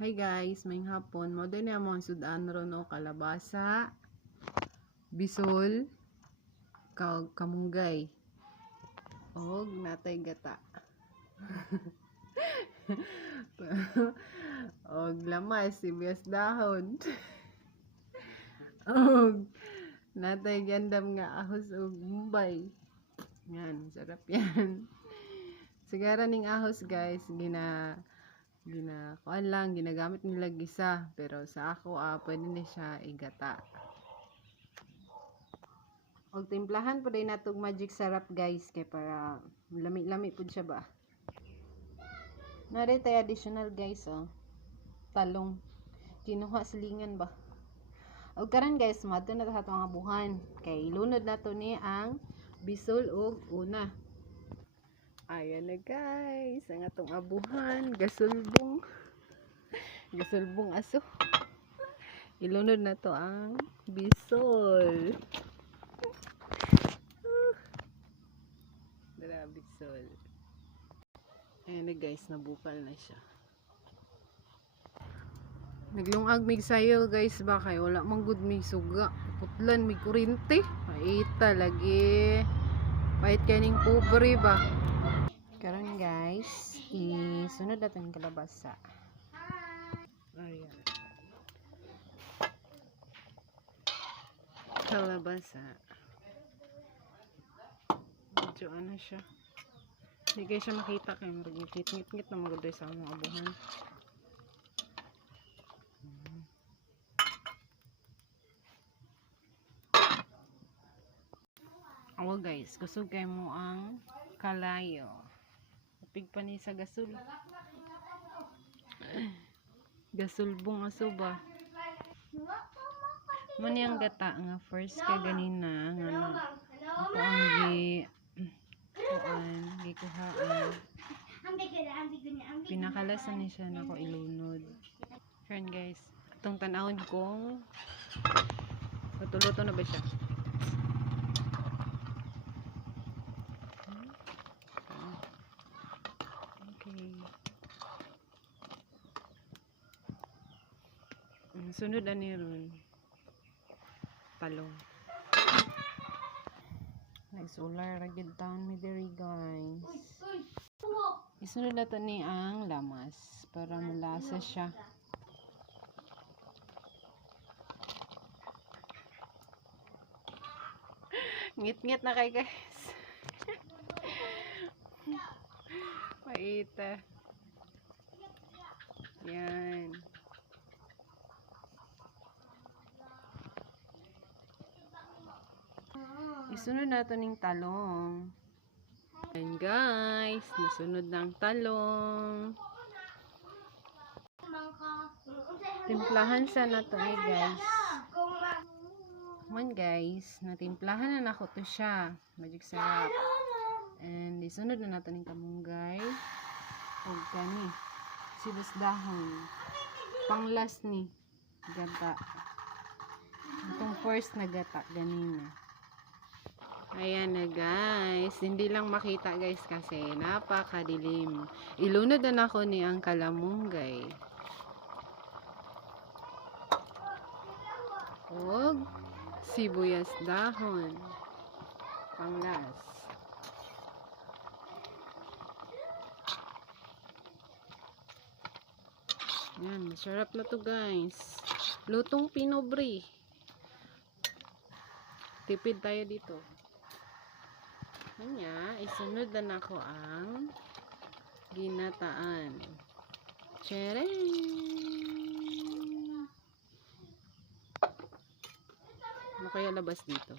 Hi guys, may hapon. Mo din mo ang sudan ron o kalabasa, bisol, kamunggay, og natay gata. Og lamas, sibuyas dahon. Og natay gandam nga ahos og mumbay. Yan, sarap yan. Sigara ning ahos guys, kuan lang ginagamit nila gisa, pero sa ako pwede na siya igata. Og timplahan pa din natog magic sarap guys, kay para lami-lami pud siya ba. Nare tay additional guys talong kinuha silingan ba. Og karon guys, madto na ta sa atong abuhan, kay ilunod nato ni ang bisol og una. Ayan na guys, ang atong abuhan, gasulbong aso. Ilunod na to ang bisol. Dara bisol. Ayan na guys, nabukal na siya. Naglungag mig sayo guys ba, kay wala man gud mig suga. Putlan mig kurente. Paita lagi. Pait kaning pobre ba. Karon guys, isunod natin yung kalabasa. Ayan. Kalabasa. Medyo ano siya. Hindi kayo siya makita kay ngit-ngit na magod sa among abuhan. Awa guys, kusog kay mo ang kalayo. Kapig pa ni sa gasol. Gasulbong aso ba? Mani ang gata nga first ka ganina nga ako ang gikuhaan. Pinakalasan ni siya na ko ilunod. Friend guys, atong tanawon kung luto na ba siya? Okay. Sunod ani ron. Talong. Nag-solar ragid town mi diri guys. Isunod na to ni ang lamas para malasa siya. Ngit-ngit na kay guys. Paita. Yan. Isunod na ito ning talong. Ayan guys, isunod na ang talong. Timplahan siya na to guys. Man guys, natimplahan na nako to siya. Magic sarap. And isunod na nato ning kamunggay. Og kani, sibuyas dahon. Pang last ni gata. Itong first na gata ganina. Ayan na guys, hindi lang makita guys kasi napakadilim. Ilunod na ako ni ang kalamunggay. Og sibuyas dahon. Panglas. Yan, masarap na to guys. Lutong pinobre. Tipid tayo dito. Kanya, isunod na ako ang ginataan. Tcharam! Ano kaya labas dito?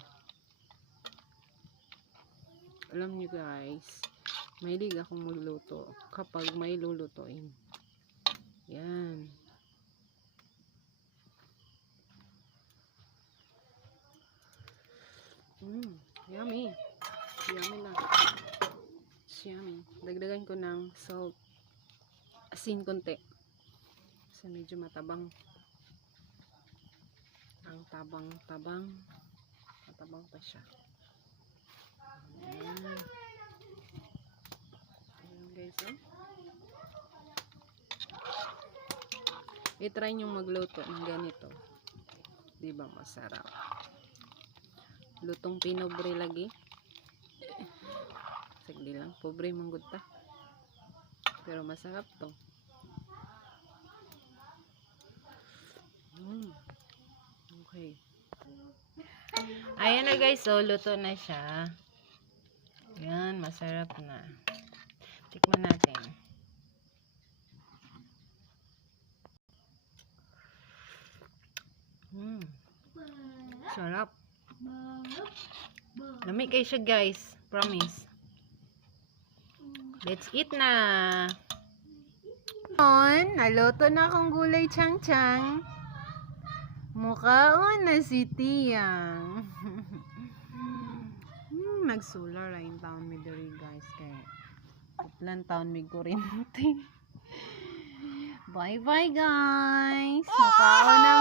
Alam nyo guys, mahilig akong magluto kapag may lulutuin. Yan. Yummy. Yummy na. Yummy. Dagdagan ko ng salt. Asin konti. Kasi medyo matabang. Ang tabang-tabang. Matabang pa siya. Ayan. Ayan guys, I-try nyo magluto ng ganito. Diba masarap? Lutong pinobre lagi. Sagdi lang. Pobre manggod ta. Pero masarap to. Okay. Ayan na guys. So, luto na siya. Yan. Masarap na. Tikman natin. Sarap. Lami kayo siya guys. Promise. Let's eat na. Naluto na akong gulay chang-chang. Mukhaon na si Tiyang. Nagsular yung taon mi diri guys. Kaya kuplan taon mi kuryente. Bye bye guys. Mukhaon na